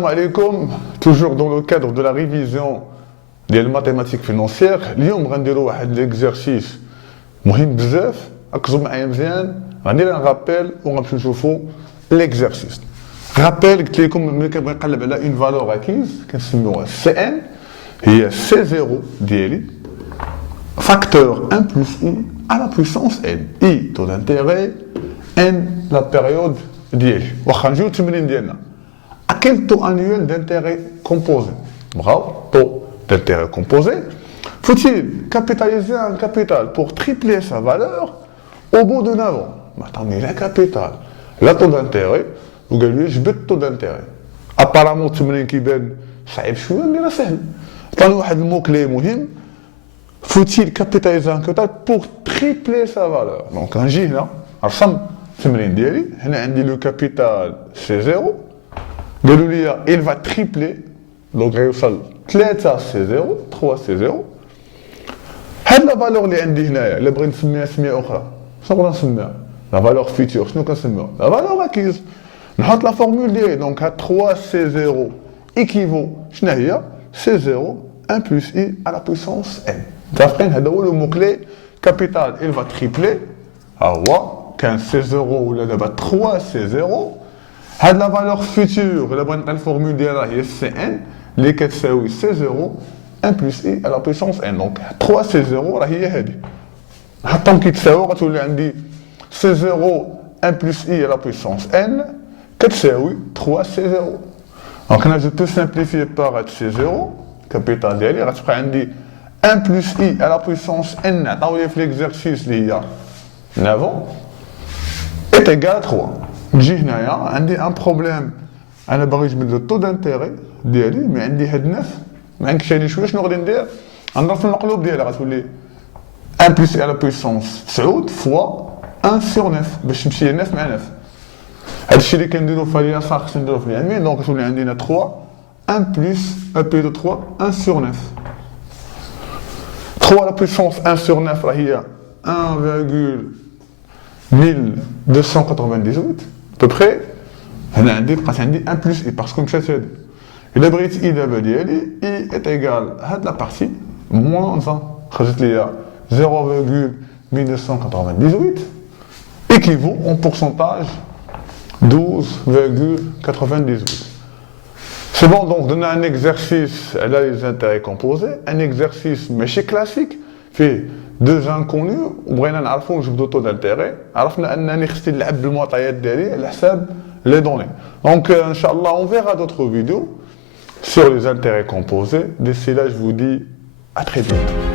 Salam alaikum, toujours dans le cadre de la révision des mathématiques financières. اليوم غنديروا واحد l'exercice مهم بزاف. ركزوا معايا مزيان. غندير un rappel وغنمشيو نشوفوا l'exercice. Rappel قلت لكم ملي كنبغي نقلب على une valeur acquise كنسميوها CN هي C0 ديالي facteur 1 plus I à la puissance N. I taux d'intérêt, N la période ديالي. واخا نجيو التمرين ديالنا. À quel taux annuel d'intérêt composé? Bravo, taux d'intérêt composé. Faut-il capitaliser un capital pour tripler sa valeur au bout de 9 ans? Attendez, la capital, la taux d'intérêt, vous avez je veux le taux d'intérêt. Apparemment, التمرين كيبان صعيب شويه mais راه سهل. عطاني واحد المو كلي مهم. Faut-il capitaliser un capital pour tripler sa valeur? Donc نجي هنا نرسم التمرين ديالي. هنا عندي le capital C0. il va tripler, donc il va 3 C0, 3 C0. هاد la valeur اللي عندي هنايا اللي بغيت نسميها سميه اخرى شنو نقدر نسميها؟ la valeur future شنو كنسميوها؟ la valeur acquise. نحط la formule ديالي donc هاد 3 C0 équivaut شنو هي؟ C0 1 plus I à la puissance N. متفقين؟ هذا هو le mot clé capital il va tripler. ها هو كان C0 ولا دابا 3 C0. هاد لا فالور فيتور الا بغينا نلقى الفورمول ديالها هي سي ان اللي كتساوي سي 0 1 بلس اي على بويسونس ان. دونك 3 سي 0 راه هي هادي نحطهم كيتساويو غتولي عندي سي 0 1 بلس اي على بويسونس ان كتساوي 3 سي 0. دونك انا جو بو سامبليفي بار هاد سي 0 كابيتال ديالي غتبقى عندي 1 بلس اي على بويسونس ان عطاولي في ليكزارسيس اللي هي 9 est égal à 3. نجي هنايا عندي ان بروبليم انا باغي نجبد لو طو دانتيري ديالي مي عندي هاد 9 ما عندكش عليه شويه شنو غادي ندير؟ غنضرب في المقلوب ديالها غتولي 1 بلس على بويسونس 9 فوا 1 سور 9 باش تمشي 9 مع 9. هادشي اللي كنديرو في اليسار خصنا نديرو في اليمين. دونك غتولي عندنا 3 1 بلس بي 3 1 سور 9. 3 على بويسونس 1 سور 9 راه هي 1298 à peu près. هنا عندي بقات عندي 1 plus i parce que مشات هادي. إلا بغيت i دابا ديالي i est égal هاد لا بارتي moins 1 خرجت ليا 0,1998 équivaut en pourcentage 12,98. C'est bon, donc donner un exercice à les intérêts composés, un exercice ماشي classique فيه deux inconnus وبغينا نعرفوا نجبدوا taux d'intérêt. عرفنا انني خصني نلعب بالمعطيات ديالي على حساب les données. Donc inchallah on verra d'autres vidéos sur les intérêts composés. D'ici là je vous dis à très vite.